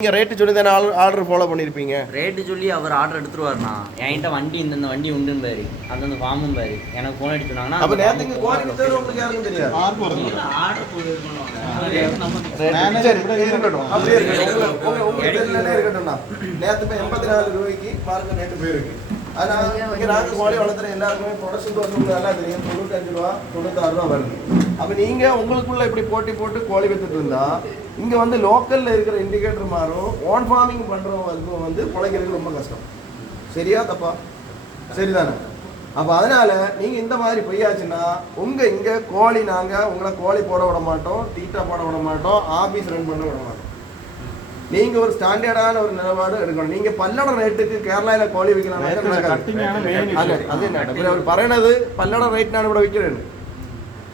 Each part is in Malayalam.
நீங்கள் ரேட்டு சொல்லி தானே ஆர்டர் ஃபாலோ பண்ணியிருப்பீங்க. ரேட்டு சொல்லி அவர் ஆர்டர் எடுத்துருவாருண்ணா. என்கிட்ட வண்டி இந்த வண்டி உண்டுன்னு பாரு, அந்தந்த ஃபார்மும் பாரு, எனக்கு ஃபோன் அடிச்சு சொன்னாங்கன்னா அப்போ நேற்றுக்கு கோரிக்கை தவிர உங்களுக்கு யாருக்கும் தெரியாது. ஆர்டர் இருக்கட்டும், அப்படியே இருக்கட்டும். உங்களுக்கு இருக்கட்டும்ண்ணா. நேற்று 84 ரூபாய்க்கு பாருங்க ரேட்டு போயிருக்கு. ஆனால் இங்கே நாங்கள் கோழி வளர்த்துற எல்லாருக்குமே ப்ரொடக்ஷன் தோசை நல்லா தெரியும். 95 ரூபா 96 ரூபா வருது. அப்போ நீங்கள் உங்களுக்குள்ள இப்படி போட்டி போட்டு கோழி வித்துட்டு இருந்தா இங்கே வந்து லோக்கலில் இருக்கிற இண்டிகேட்டர் மாறும். ஓன் ஃபார்மிங் பண்ணுறவங்க வந்து பிழைக்கிறது ரொம்ப கஷ்டம். சரியா தப்பா? சரிதானே? அப்போ அதனால் நீங்கள் இந்த மாதிரி பொய்யாச்சுன்னா உங்கள் இங்கே கோழி நாங்கள் உங்களை கோழி போட விட மாட்டோம், தீட்டா போட விட மாட்டோம், ஆஃபீஸ் ரன் பண்ண விட மாட்டோம். நீங்கள் ஒரு ஸ்டாண்டர்டான ஒரு நிலப்பாடு எடுக்கணும். நீங்கள் பல்லட ரேட்டுக்கு கேரளாவில் கோழி விற்கலாம். அது என்ன அவர் പറയണത് பல்லட ரேட் நான் ഇവിടെ விற்கிறேன்னு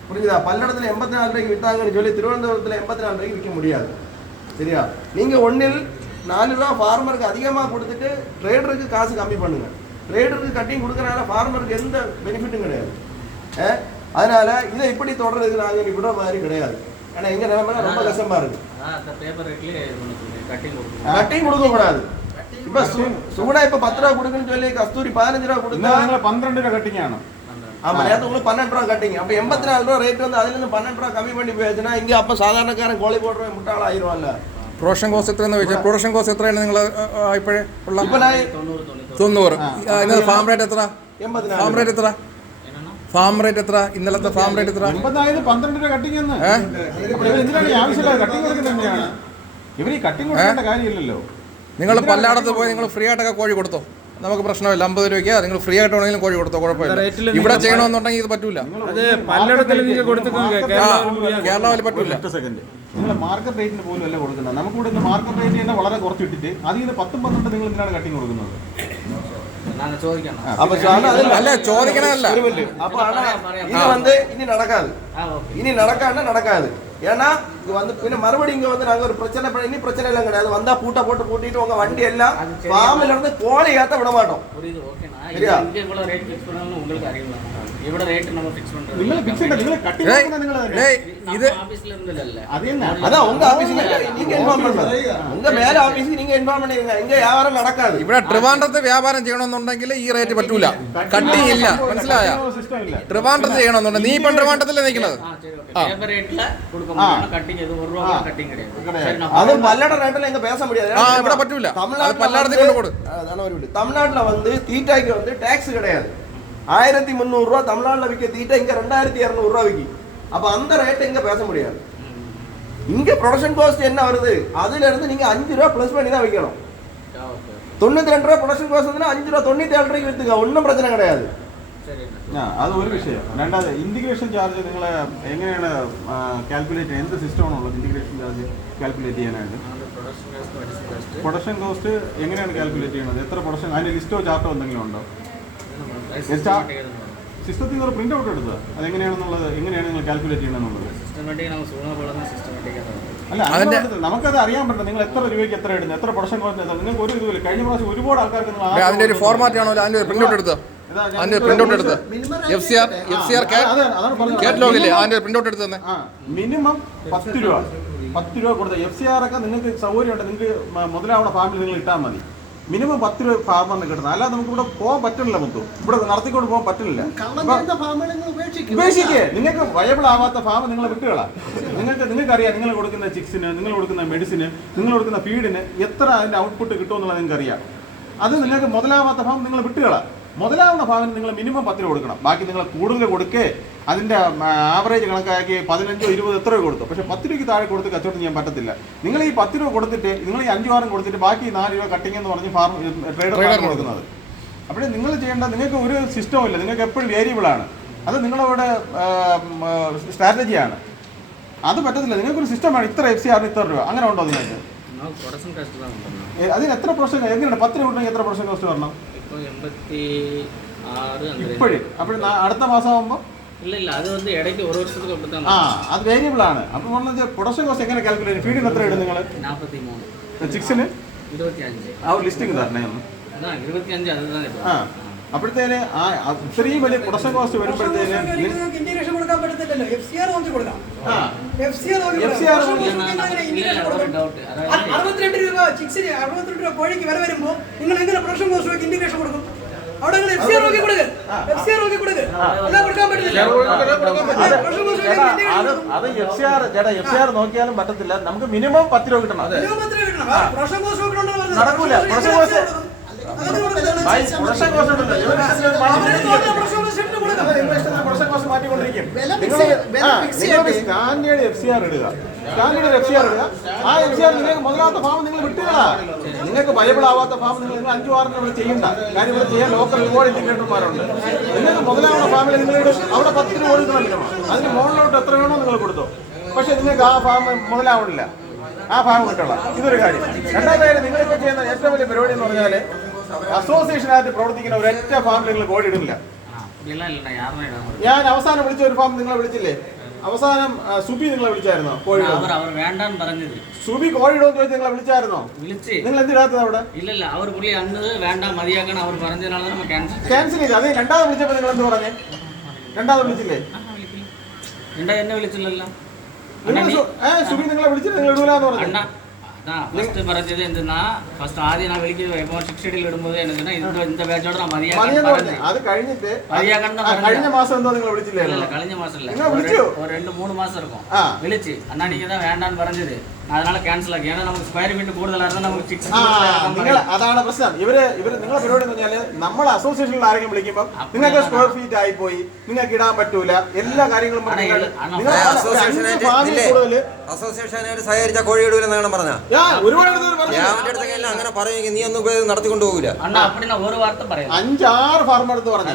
புரிஞ்சுதா? பல்லடத்தில் 84 ரூபாய்க்கு விற்றாங்கன்னு சொல்லி திருவனந்தபுரத்தில் 84 ரூபாய்க்கு விற்க முடியாது. சரியா? நீங்கள் ஒன்றில் 4 ரூபா ஃபார்மருக்கு அதிகமாக கொடுத்துட்டு ட்ரேடருக்கு காசு கம்மி பண்ணுங்க. ட்ரேடருக்கு கட்டிங் கொடுக்கறனால ஃபார்மருக்கு எந்த பெனிஃபிட்டும் கிடையாது. அதனால இதை இப்படி தொடர்றதுக்கு நாங்கள் விட மாதிரி கிடையாது. ஏன்னா எங்கள் நிலைமை ரொம்ப கஷ்டமாக இருக்குது. கட்டிங் கொடுக்கக்கூடாது. இப்போ சுகுணா இப்போ 10 ரூபா கொடுக்குன்னு சொல்லி கஸ்தூரி 15 ரூபா கொடுத்தா 12 ரூபா கட்டிங் ஆகணும். ஆமாம், நேற்று உங்களுக்கு 12 ரூபா கட்டிங்க. அப்போ 84 ரூபா ரேட் வந்து அதுலேருந்து 12 ரூபா கம்மி பண்ணி போயிடுச்சுன்னா இங்கே அப்போ சாதாரணக்காரன் கோழி പോടുற മുട്ടാള ആയിരുവല്ല. പ്രൊഡക്ഷൻ കോസ്റ്റ് എത്രയെന്ന് ചോദിച്ചാൽ പ്രൊഡക്ഷൻ കോസ്റ്റ് എത്രയാണ് നിങ്ങൾ ഇപ്പോഴേ ഉള്ള? 90. ഇന്നത്തെ ഫാം റേറ്റ് എത്ര? 84. ഫാം റേറ്റ് എത്ര? ഫാം റേറ്റ് എത്ര? ഇന്നലത്തെ ഫാം റേറ്റ് എത്ര? 12 രൂപ കട്ടിങ് എന്ന് എന്തിനാണ് ആവശ്യമില്ല? കട്ടിങ് കൊടുക്കുന്നതാണ് ഇവർ ഈ കട്ടിങ് കൊടുക്കേണ്ട കാര്യമില്ലല്ലോ. നിങ്ങൾ പല്ലാടത്ത് പോയി നിങ്ങൾ ഫ്രീ ആയിട്ടൊക്കെ കോഴി കൊടുത്തോ, നമുക്ക് പ്രശ്നമില്ല. 50 രൂപയ്ക്ക് നിങ്ങൾ ഫ്രീ ആയിട്ട് വേണമെങ്കിലും കോഴി കൊടുത്തോ, കുഴപ്പമില്ല. ഇവിടെ ചെയ്യണമെന്നുണ്ടെങ്കിൽ ഇത് പറ്റൂല. കേരളത്തിൽ പറ്റൂല. നിങ്ങൾ മാർക്കറ്റ് റേറ്റിന് പോലും അല്ല കൊടുക്കുന്നത്. നമുക്കിവിടെ നിന്ന് മാർക്കറ്റ് റേറ്റ് തന്നെ വളരെ കുറച്ചിട്ടിട്ട് അതിൽ നിന്ന് 10-12 നിങ്ങൾ എന്തിനാണ് കട്ടിങ് കൊടുക്കുന്നത്? അല്ല, ചോദിക്കണമല്ല. அப்போ ஆனால் இது வந்து இனி நடக்காது. இனி நடக்காது. ஏன்னா இது வந்து பின்ன மறுபடியும் இங்கே வந்து நாங்கள் ஒரு பிரச்சனை இனி பிரச்சனை எல்லாம் கிடையாது. வந்தால் பூட்டை போட்டு பூட்டிட்டு உங்கள் வண்டி எல்லாம் ஃபார்மில் இருந்து கோழி ஏற்ற விட மாட்டோம். சரியா? அதான் உங்க ஆபீஸ்ல நீங்க இன்ஃபார்ம் பண்ணுங்க. உங்க மேல ஆபீஸ்க்கு நீங்க இன்ஃபார்ம் பண்ணிருங்க. இங்க வியாபாரம் நடக்காது. ഇവിടെ ട്രിവാൻഡ്രത്ത് വ്യാപാരം ചെയ്യണമെന്നുണ്ടെങ്കിൽ ഈ റേറ്റ് പറ്റൂല. കട്ടിങ് ഇല്ല, മനസ്സിലായ? ട്രിവാൻഡ്രത്ത് ചെയ്യണമെന്നുണ്ടെങ്കിൽ നീ ഇപ്പം ട്രിവാൻഡ്രത്തിലേ നിൽക്കുന്നത്. அது பல்லட ரேட்டில் எங்க பேச முடியாது. ഇവിടെ പറ്റൂല. പല്ലാടത്തിൽ കൊണ്ട് കൊടു. தமிழ்நாட்டில் வந்து தீட்டாய்க்கு வந்து டாக்ஸ் கிடையாது. 1300 ரூபா தமிழ்நாட்டில் விற்க தீட்டா இங்க 2200 ரூபா விற்கி. அப்ப அந்த ரேட் எங்க பேச முடியாது. இங்க ப்ரொடக்ஷன் காஸ்ட் என்ன வருது அதுல இருந்து நீங்க 5 ரூபா பிளஸ் பண்ணி தான் விற்கணும். 92 രൂപ പ്രൊഡക്ഷൻ കോസ്റ്റ് വന്നാൽ 5 രൂപ 97 രൂപയ്ക്ക് വിൽക്കുക. ഒന്നും പ്രശ്നം കിടயாது. അത് ഒരു വിഷയം. രണ്ടാമത് ഇൻറ്റിഗ്രേഷൻ ചാർജ് നിങ്ങൾ എങ്ങനെയാണ് കാൽക്കുലേറ്റ് ചെയ്യുന്നത്? എന്ത് സിസ്റ്റമാണ് ഉള്ളത് ഇൻറ്റിഗ്രേഷൻ ചാർജ് കാൽക്കുലേറ്റ് ചെയ്യാനായിട്ട്? പ്രൊഡക്ഷൻ കോസ്റ്റ് എങ്ങനെയാണ് കാൽക്കുലേറ്റ് ചെയ്യുന്നത്? എത്ര പ്രൊഡക്ഷൻ, അതിൻ്റെ ലിസ്റ്റോ ചാർട്ടോ എന്തെങ്കിലും ഉണ്ടോ? സിസ്റ്റത്തിൽ നിന്ന് പ്രിന്റ് ഔട്ട് എടുത്തത് അതെങ്ങനെയാണെന്നുള്ളത് എങ്ങനെയാണ് നിങ്ങൾ കാൽക്കുലേറ്റ് ചെയ്യണമെന്നുള്ളത്? അല്ല, അതിന്റെ നമുക്കത് അറിയാൻ പറ്റില്ല. നിങ്ങൾ എത്ര രൂപയ്ക്ക് എത്ര ഇടുന്നത്, എത്ര പ്രൊഡക്ഷൻ കോസ്റ്റ്, നിങ്ങൾക്ക് ഒരു ഇതുമില്ല. കഴിഞ്ഞ പ്രാവശ്യം ഒരുപാട് ആൾക്കാർക്ക് അതിന്റെ ഒരു ഫോർമാറ്റ് ആണോ, അതിന്റെ ഒരു പ്രിന്റ് ഔട്ട് എടുത്തോ? അതിന്റെ പ്രിന്റ് ഔട്ട് എടുത്ത് FCR കാറ്റലോഗില്ലേ, അതിന്റെ പ്രിന്റ് ഔട്ട് എടുത്ത് തന്നെ. മിനിമം 10 രൂപ കൊടുത്ത FCR ഒക്കെ നിങ്ങൾക്ക് സൗകര്യമുണ്ട്. നിങ്ങൾക്ക് മുതലാവുന്ന ഫാമിൽ നിങ്ങൾ ഇട്ടാൽ മതി. മിനിമം 10 രൂപ ഫാർമറിന് കിട്ടുന്നത്. അല്ലാതെ നമുക്ക് ഇവിടെ പോകാൻ പറ്റില്ല. മൊത്തം ഇവിടെ നടത്തിക്കൊണ്ട് പോകാൻ പറ്റില്ല. ഉപേക്ഷിക്കേ. നിങ്ങൾക്ക് വയബിൾ ആവാത്ത ഫാം നിങ്ങൾ വിട്ടുകളാം. നിങ്ങൾക്കറിയാം നിങ്ങൾ കൊടുക്കുന്ന ചിക്സിന്, നിങ്ങൾ കൊടുക്കുന്ന മെഡിസിന്, നിങ്ങൾ കൊടുക്കുന്ന ഫീഡിന് എത്ര അതിന്റെ ഔട്ട്പുട്ട് കിട്ടുമെന്നുള്ളത് നിങ്ങൾക്കറിയാം. അത് നിങ്ങൾക്ക് മുതലാവാത്ത ഫാം നിങ്ങൾ വിട്ടുകളാം. മുതലാവുന്ന ഫാമിന് നിങ്ങൾ മിനിമം 10 രൂപ കൊടുക്കണം. ബാക്കി നിങ്ങൾ കൂടുതൽ കൊടുക്കേ അതിൻ്റെ ആവറേജ് കണക്കാക്കി 15 20 എത്ര രൂപ കൊടുത്തു. പക്ഷേ 10 രൂപയ്ക്ക് താഴെ കൊടുത്ത് കച്ചവടം ചെയ്യാൻ പറ്റത്തില്ല. നിങ്ങൾ ഈ 10 രൂപ കൊടുത്തിട്ട് നിങ്ങൾ ഈ 5 വാരം കൊടുത്തിട്ട് ബാക്കി 4 രൂപ കട്ടിങ് എന്ന് പറഞ്ഞ് ട്രേഡർ കൊടുക്കുന്നത്. അപ്പോൾ നിങ്ങൾ ചെയ്യേണ്ട, നിങ്ങൾക്ക് ഒരു സിസ്റ്റവും ഇല്ല. നിങ്ങൾക്ക് എപ്പോഴും വേരിയബിൾ ആണ്. അത് നിങ്ങളവിടെ സ്ട്രാറ്റജിയാണ്. അത് പറ്റത്തില്ല. നിങ്ങൾക്കൊരു സിസ്റ്റമാണ്. ഇത്ര FCR ഇത്ര രൂപ അങ്ങനെ ഉണ്ടോ നിങ്ങൾക്ക്? അതിന് എത്ര പ്രൊഡക്ഷൻ എങ്ങനെയാണ്? 10 രൂപ ഉണ്ടെങ്കിൽ എത്ര പ്രൊഡക്ഷൻ കോസ്റ്റ് വരണം ഇപ്പോഴും? അപ്പോൾ അടുത്ത മാസം ആകുമ്പോൾ അത് വേരിയബിൾ ആണ്. അപ്പോൾ പ്രൊഡക്ഷൻ കോസ്റ്റ് എങ്ങനെ കാൽക്കുലേറ്റ്? ഫീഡിന് എത്ര ഇടും നിങ്ങൾ? 43. ചിക്സിന് 25. ആ ഒരു ലിസ്റ്റിംഗ് തരണേ ഒന്ന്. അപ്പോഴത്തേന് ഇത്രയും വലിയ പ്രൊഡക്ഷൻ കോസ്റ്റ് വരുമ്പോഴത്തേന് ഇന്റഗ്രേഷൻ കൊടുക്കാൻ പറ്റത്തില്ലല്ലോ. FCR നോക്കി കൊടുക്കാം. FCR നോക്കി FCR ഡൗട്ട് 62 രൂപ ചിക്സിന് 62 രൂപ കോഴിക്ക് വില വരുമ്പോ നിങ്ങൾ എങ്ങനെ പ്രൊഡക്ഷൻ കോസ്റ്റ് നോക്കി ഇന്റഗ്രേഷൻ കൊടുക്കും? അവിടെ നിങ്ങൾ FCR നോക്കി കൊടുക്ക്. FCR നോക്കി കൊടുക്ക്. അല്ല കൊടുക്കാൻ പറ്റില്ല. അത് FCR നോക്കിയാലും പറ്റത്തില്ല. നമുക്ക് മിനിമം 10 രൂപ കിട്ടണം. പ്രൊഡക്ഷൻ കോസ്റ്റ് നോക്കണോ? നടക്കൂല. പ്രൊഡക്ഷൻ കോസ്റ്റ് മാറ്റിക്കൊണ്ടിരിക്കും. സ്റ്റാൻഡേർഡ് FCR ഇടുക. സ്റ്റാൻഡേർഡ് FCR ഇടുക. ആ FCR നിങ്ങൾക്ക് മുതലാത്ത ഫാം നിങ്ങൾ വിട്ടുകളാ. നിങ്ങൾക്ക് വയബിൾ ആവാത്ത ഫാം നിങ്ങൾ 5-6 ഇവിടെ ചെയ്യണ്ട. കാര്യം ഇവിടെ ചെയ്യാൻ ലോക്കൽ ഒരുപാട് ഇന്റഗ്രേറ്റർമാരുണ്ട്. നിങ്ങൾക്ക് മുതലാവുന്ന ഫാമിൽ നിങ്ങൾ അവിടെ 10 രൂപ കൊടുക്കണം. അതിന് മുകളിലോട്ട് എത്ര വേണോ നിങ്ങൾ കൊടുത്തോ. പക്ഷെ നിങ്ങൾക്ക് ആ ഫാം മുതലാവണില്ല. ആ ഫാം കിട്ടണം. ഇതൊരു കാര്യം. രണ്ടാമത്തെ കാര്യം, നിങ്ങളിപ്പോൾ ചെയ്യുന്ന ഏറ്റവും വലിയ പരിപാടി എന്ന് പറഞ്ഞാൽ അസോസിയേഷനായിട്ട് പ്രവർത്തിക്കുന്ന ഒരൊറ്റ ഫാമിൽ നിങ്ങൾ കോഴി ഇടില്ല. ഞാൻ അവസാനം വിളിച്ച ഒരു ഫാം നിങ്ങളെ വിളിച്ചില്ലേ? അവസാനം സുബി നിങ്ങളെ വിളിച്ചായിരുന്നോ? കോഴി സുബി കോഴി ഇടുമെന്ന് ചോദിച്ച് നിങ്ങളെ വിളിച്ചായിരുന്നോ? നിങ്ങൾ എന്തിടാത്തത് അവിടെ? ഇല്ലല്ല, അവർ പുള്ളി അന്നത് വേണ്ട മതിയാക്കണം അവർ പറഞ്ഞതിനാണ് നമ്മൾ ക്യാൻസൽ ചെയ്ത്. അത് രണ്ടാമത് വിളിച്ചപ്പോൾ നിങ്ങൾ എന്ത് പറഞ്ഞേ? രണ്ടാമത് വിളിച്ചില്ലേ? എന്നെ വിളിച്ചില്ലല്ലോ. സുബി നിങ്ങളെ വിളിച്ചിട്ട് നിങ്ങൾ ഇടൂലെന്ന് പറഞ്ഞു. ഫസ്റ്റ് പറഞ്ഞത് എന്തെന്നാ, ഫസ്റ്റ് ആദ്യം ഞാൻ വിളിക്കുന്നത് ഇപ്പോൾ 6 ഇടുമ്പോൾ എന്തെന്നാ இந்த பேட்சோட நான் അത് കഴിഞ്ഞിട്ട് കഴിഞ്ഞ മാസം എന്തോ നിങ്ങൾ വിളിച്ചില്ലേ? കഴിഞ്ഞ മാസം നിങ്ങൾ വിളിച്ചു. ஒரு 2-3 மாசம் இருக்கும். விളിச்சு அண்ணா நீங்க தான் வேண்டான்னு പറഞ്ഞത്. அதனால ക്യാൻസൽ ആക്കി. ஏன்னா നമുക്ക് സ്ക്വയർ ഫീറ്റ് കൂടുതലായിരുന്നു. നമുക്ക് 6 അതാണ് പ്രശ്നം. ഇവര് നിങ്ങളെ പരിപാടി എന്ന് പറഞ്ഞാല് നമ്മളെ അസോസിയേഷനിൽ ആരെങ്കിലും വിളിക്കുമ്പോൾ നിങ്ങൾക്ക് സ്ക്വയർ ഫീറ്റ് ആയി പോയി, നിങ്ങൾക്ക് ഇടാൻ പറ്റൂല, എല്ലാ കാര്യങ്ങളും അസോസിയേഷനായിട്ട് സഹകരിച്ച കോഴി ഇടൂലെന്നാണ് പറഞ്ഞ ഒരുപാട് അങ്ങനെ പറയുമെങ്കിൽ നീ ഒന്നും നടത്തിക്കൊണ്ടു പോകില്ല. 5-6 ഫാർമർ എടുത്ത് പറഞ്ഞു.